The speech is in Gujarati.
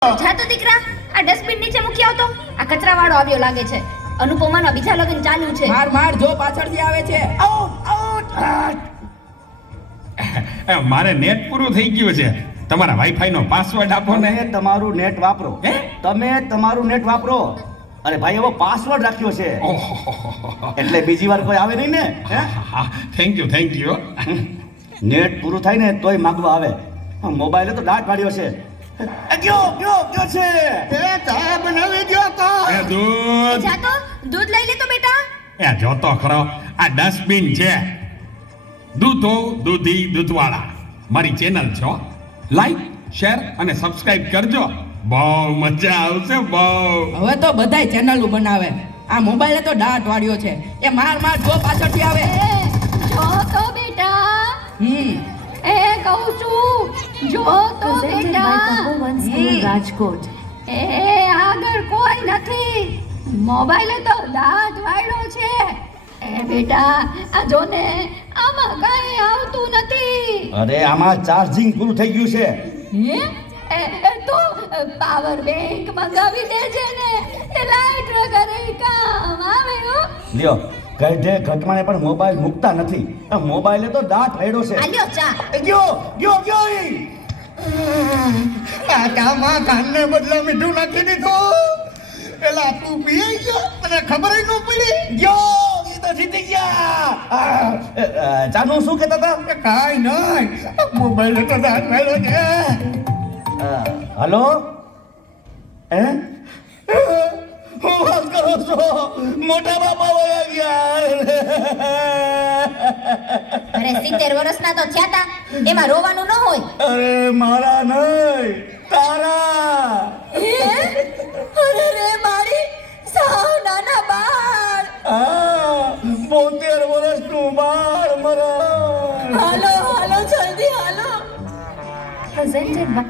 જા તો દીકરા, આ ડસ્ટબિન નીચે મૂકી આવતો. આ કચરાવાળો આવ્યો લાગે છે. અનુપમાના બીજા લગ્ન ચાલુ છે. માર માર જો પાછળથી આવે છે. મારે નેટ પૂરું થઈ ગયું છે. તમારા વાઈફાઈ નો પાસવર્ડ આપો ને. તમે તમારું નેટ વાપરો. હે? તમે તમારું નેટ વાપરો. અરે ભાઈ એવો પાસવર્ડ રાખ્યો છે એટલે બીજી વાર કોઈ આવે નહીં ને. Thank you. નેટ પૂરું થાય ને તોય માંગવા આવે. મોબાઈલે તો દાંત પાડ્યો છે. કયો છે એ ચા બનાવી દ્યો તો. એ દૂધ જા તો દૂધ લઈ લે તો બેટા. એ જોતો ખરો, આ ડસ્ટબિન છે. દૂધો દૂધી દૂધવાળા મારી ચેનલ છો. લાઈક શેર અને સબસ્ક્રાઇબ કરજો. બહુ મજા આવશે બહુ. હવે તો બધાય ચેનલો બનાવે. આ મોબાઈલે તો દાંત વાળ્યો છે. એ માર માર જો પાછળથી આવે. જો તો બેટા, એ કહું છું, જો તો બેટા. રાજકોટ. એ આગળ કોઈ નથી. મોબાઈલે તો દાંત વાળ્યો છે. એ બેટા, આ જો ને, આમાં કાંઈ આવતું નથી. અરે આમાં ચાર્જિંગ પૂરું થઈ ગયું છે. હે? એ તો પાવર બેંક મંગાવી દેજે ને. એ લાઈટ વગર કામ આવે હો. લ્યો ગઢે ઘટમાને પણ મોબાઈલ મૂકતા નથી. આ મોબાઈલે તો દાંત વાળ્યો છે. આલ્યો ચા. ગયો ઈ. આ ચામાં કાનને બદલે મીઠું નાખી દીધું. પેલા તું પીએ ગયો મને ખબર ન પડી. ગયો ઈ તો જીતી ગયા. જાનુ શું કહેતા હતા? કાઈ નહીં, મોબાઈલ તો દાંત વાળ્યો છે. હલો હે હું વાત કરો છો? મોટા બાપા વયા ગયા. અરે 70 વર્ષના તો થયા તા. એમાં રોવાનું ન હોય. અરે મારા નહીં, તારા. અરે રે મારી સાવ નાના બાળ. 72 વર્ષનું બાળ મરણ. હાલો જલ્દી હાલો. Presented by